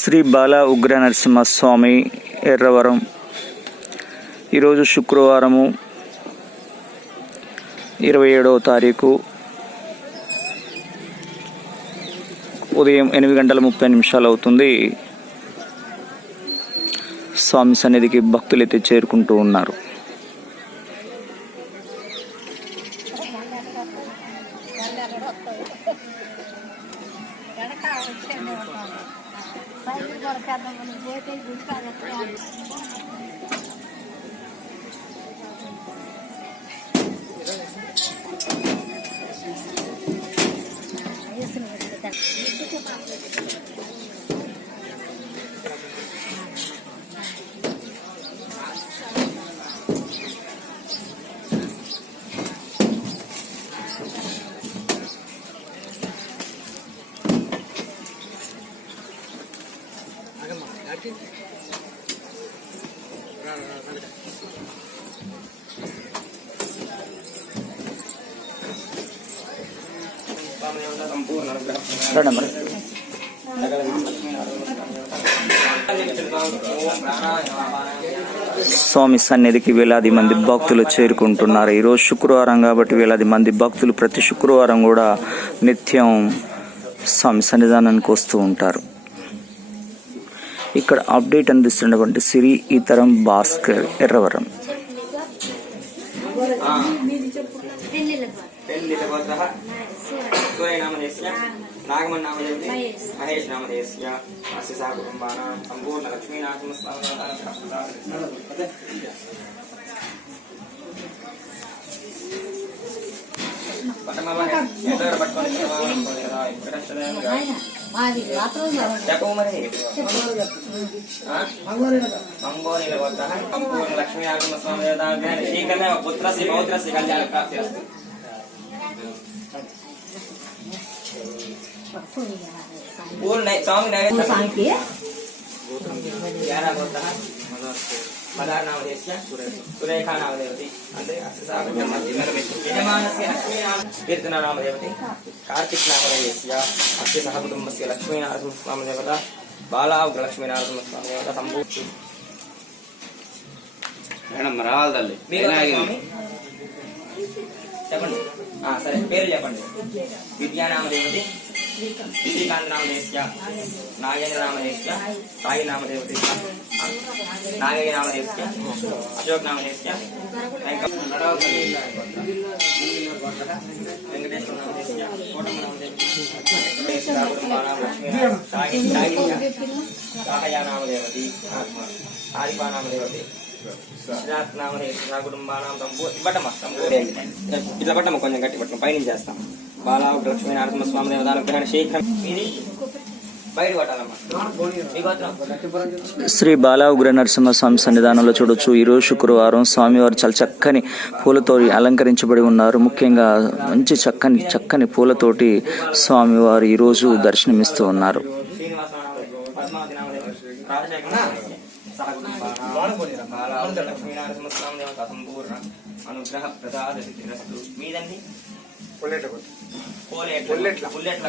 శ్రీ బాల ఉగ్ర నరసింహస్వామి ఎర్రవరం. ఈరోజు శుక్రవారము 27వ తారీఖు ఉదయం 8:30 అవుతుంది. స్వామి సన్నిధికి భక్తులైతే చేరుకుంటూ ఉన్నారు. స్వామి సన్నిధికి వేలాది మంది భక్తులు చేరుకుంటున్నారు. ఈరోజు శుక్రవారం కాబట్టి వేలాది మంది భక్తులు ప్రతి శుక్రవారం కూడా నిత్యం స్వామి సన్నిధానానికి వస్తూ ఉంటారు. ఇక్కడ అప్డేట్ అందిస్తున్నటువంటి శ్రీ ఈతరం భాస్కర్ ఎర్రవరం. नागमन नामदेवते महेश नामदेवस्य अस्य सह कुटुम्बानां संपूर्ण पुत्रस्य पौत्रस्य कल्याणप्राप्तिरस्तु. पूर्ण स्वामी नैवेद्य मदार नामदेवस्य सुरेखा नामदेवती यजमानस्य लक्ष्मीनारायण नामदेवती कार्तिक नामदेवस्य अस्य सह कुटुम्बस्य लक्ष्मीनारायण स्वामिदेवता बालाउग्र लक्ष्मीनारायण स्वामिदेवता संपूर्ण మేడం రావాలండి చెప్పండి. సరే పేరు చెప్పండి. విద్యా నామదేవతి, శ్రీకాంత్ నామదేవస్య, నాగేంద్ర నామదేవస్య, సాయి నామదేవతి, నాగయ్య నామదేవస్య, అశోక్ నామదేవస్య, వెంకటేశ్వర నామదేవస్య, కోటమ్మ నామదేవతి, సాహయ నామదేవతి, ఆరిపా నామదేవతి, ఇట్లా పట్టమ్మ కొంచెం గట్టి పట్టం పైన చేస్తాం. బాలా లక్ష్మీ నరసింహస్వామి దేవతానుగ్రహణ శీఘ్రం ఇది బయట పట్టాలమ్మా. శ్రీ బాలా ఉగ్ర నరసింహస్వామి సన్నిధానంలో చూడొచ్చు. ఈరోజు శుక్రవారం స్వామివారు చాలా చక్కని పూలతో అలంకరించబడి ఉన్నారు. ముఖ్యంగా మంచి చక్కని పూలతోటి స్వామివారు ఈరోజు దర్శనమిస్తూ ఉన్నారు. సంపూర్ణ అనుగ్రహ ప్రసాద సిద్ధిరస్తు. మీదండి పుల్లెట్ల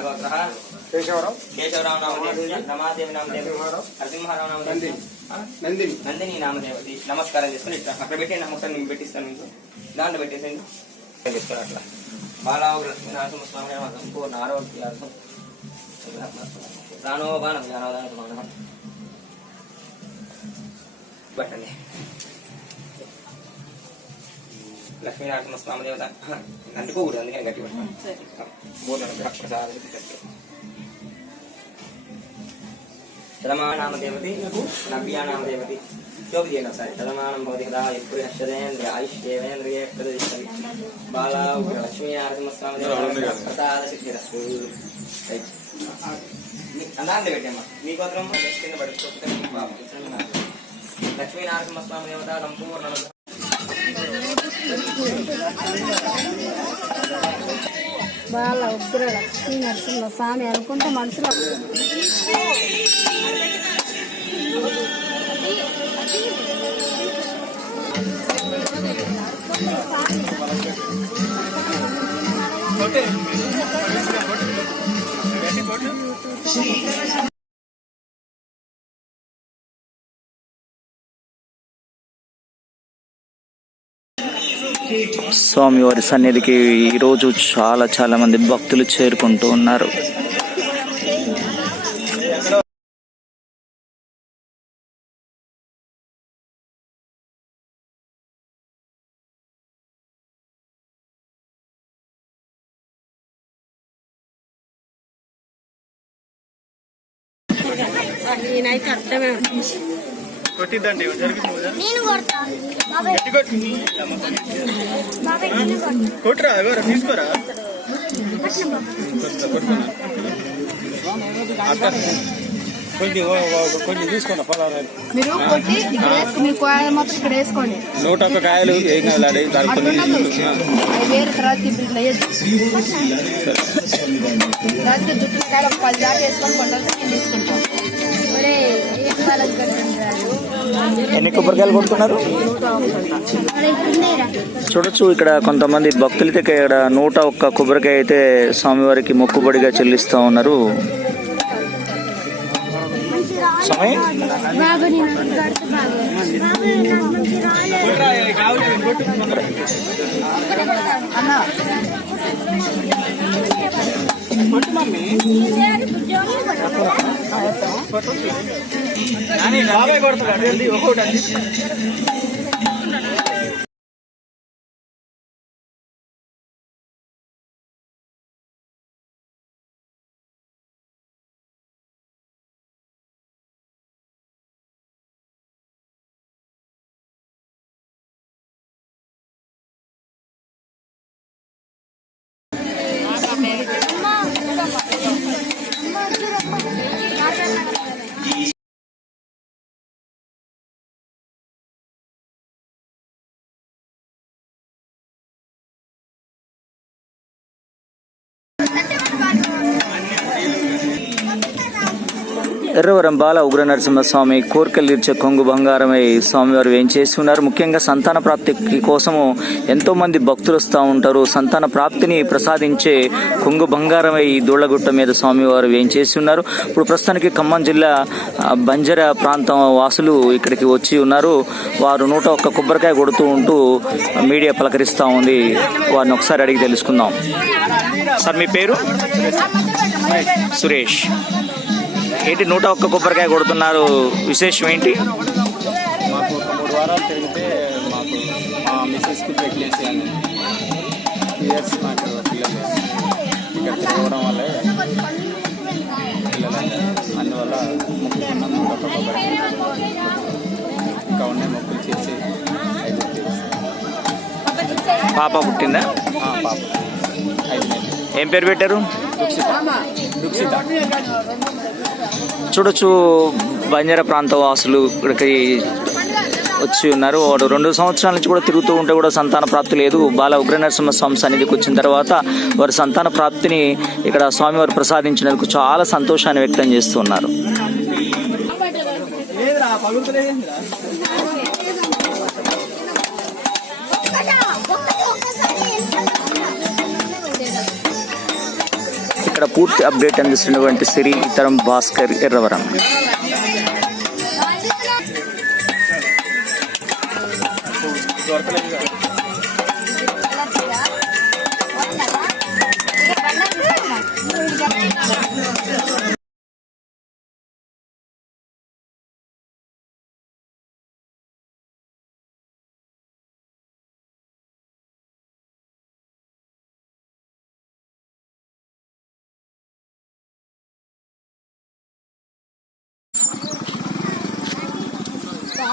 గోత్ర కేశవరావు నామదేవతి, రమాదేవి నామదేవతి, నరసింహారావు నామదేవతి, నందిని నామదేవతి. నమస్కారం చేసుకుని ఇట్లా అక్కడ పెట్టండి. నమస్కారం నేను పెట్టిస్తాను. మీకు దాంట్లో పెట్టేసండి. తీసుకుని అట్లా బాలావు లక్ష్మీ నరసింహస్వామి సంపూర్ణ ఆరోగ్యార్థం దానోబానం జ్ఞానోదానం పట్టండి. లక్ష్మీనరసింహస్వామి దేవత అంటుకోకూడదు, అందుకని గట్టి పట్టాను. చలమా నామదేవతి, నవ్యా నామదేవతి, యోగి చేయండి ఒకసారి. శతమానం భవతి కదా ఎప్పుడు హర్షదేంద్రియ ఆయుష్యేంద్రియ ప్రదర్శించండి. బాల లక్ష్మీ నరసింహస్వామి ప్రసాద సిద్ధిరస్తు. అలాంటి పెట్టమ్మా మీ గోత్రం కింద పడుతుంది. లక్ష్మీ నరసింహస్వామి దేవత సంపూర్ణ బాల ఉగ్ర లక్ష్మీ నరసింహ స్వామి అనుకుంటే మనసులో స్వామివారి సన్నిధికి ఈరోజు చాలా మంది భక్తులు చేరుకుంటూ ఉన్నారు. నేనైతే అర్థమే కొట్టిద్దండి కొట్టురా ఎవరు తీసుకోరా కొంచెం తీసుకున్నా పదాలు మీరు కొట్టి ఇక్కడ వేసుకుని మీ కాయలు మొత్తం ఇక్కడ వేసుకోండి. 101 కాయలు ఏం కాదు వేరే తర్వాత ఇట్లా తర్వాత జుట్టు కాయలు ఒక 10 దాకా వేసుకొని కొండలతో నేను తీసుకుంటాం. ఎన్ని కొబ్బరికాయలు కొడుతున్నారు చూడొచ్చు. ఇక్కడ కొంతమంది భక్తులైతే ఇక్కడ 101 కొబ్బరికాయ అయితే స్వామివారికి మొక్కుబడిగా చెల్లిస్తూ ఉన్నారు. స్వామి ఎర్రవరం బాల ఉగ్ర నరసింహస్వామి కోరికలు తీర్చే కొంగు బంగారమై స్వామివారు వేయించేసి ఉన్నారు. ముఖ్యంగా సంతాన ప్రాప్తి కోసము ఎంతో మంది భక్తులు వస్తూ ఉంటారు. సంతాన ప్రాప్తిని ప్రసాదించే కొంగు బంగారమై దూళ్లగుట్ట మీద స్వామివారు వేయించేసి ఉన్నారు. ఇప్పుడు ప్రస్తుతానికి ఖమ్మం జిల్లా బంజర ప్రాంతం వాసులు ఇక్కడికి వచ్చి ఉన్నారు. వారు 101 కొబ్బరికాయ కొడుతూ ఉంటూ మీడియా పలకరిస్తూ ఉంది. వారిని ఒకసారి అడిగి తెలుసుకుందాం. సార్ మీ పేరు? సురేష్. ఏంటి 101 కొబ్బరికాయ కొడుతున్నారు, విశేషం ఏంటి? మాకు ఒక 3 వారాలు తిరిగితే మాకు మా మిస్సెస్కి ప్రెగ్నెన్సీ అని ఇయర్స్ నాకు పిల్లలు ఇక్కడ తిరగడం వల్ల పిల్లలు అందువల్ల మొక్కుకున్నాం 101 కొబ్బరికాయ. ఇంకా ఉన్నాయి మొక్కులు చేసి పాప పుట్టిందా? పాప 5 నెలలు. ఏం పేరు పెట్టారు? దుక్షిత. చూడొచ్చు, బంజారా ప్రాంత వాసులు ఇక్కడికి వచ్చి ఉన్నారు. వాడు 2 సంవత్సరాల నుంచి కూడా తిరుగుతూ ఉంటే కూడా సంతాన ప్రాప్తి లేదు. బాల ఉగ్ర నరసింహస్వామి సన్నిధికి వచ్చిన తర్వాత వారి సంతాన ప్రాప్తిని ఇక్కడ స్వామివారు ప్రసాదించినందుకు చాలా సంతోషాన్ని వ్యక్తం చేస్తున్నారు. ఇక్కడ పూర్తి అప్డేట్ అందిస్తున్నటువంటి శ్రీ ఇతరం భాస్కర్, ఎర్రవరం.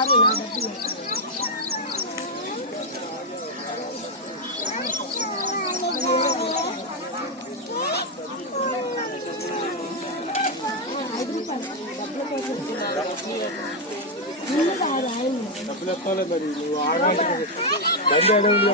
సారీ నా డబ్బులు డబ్బులు ఎత్తాలి మరి నువ్వు ఆగాలి బండి అడవులు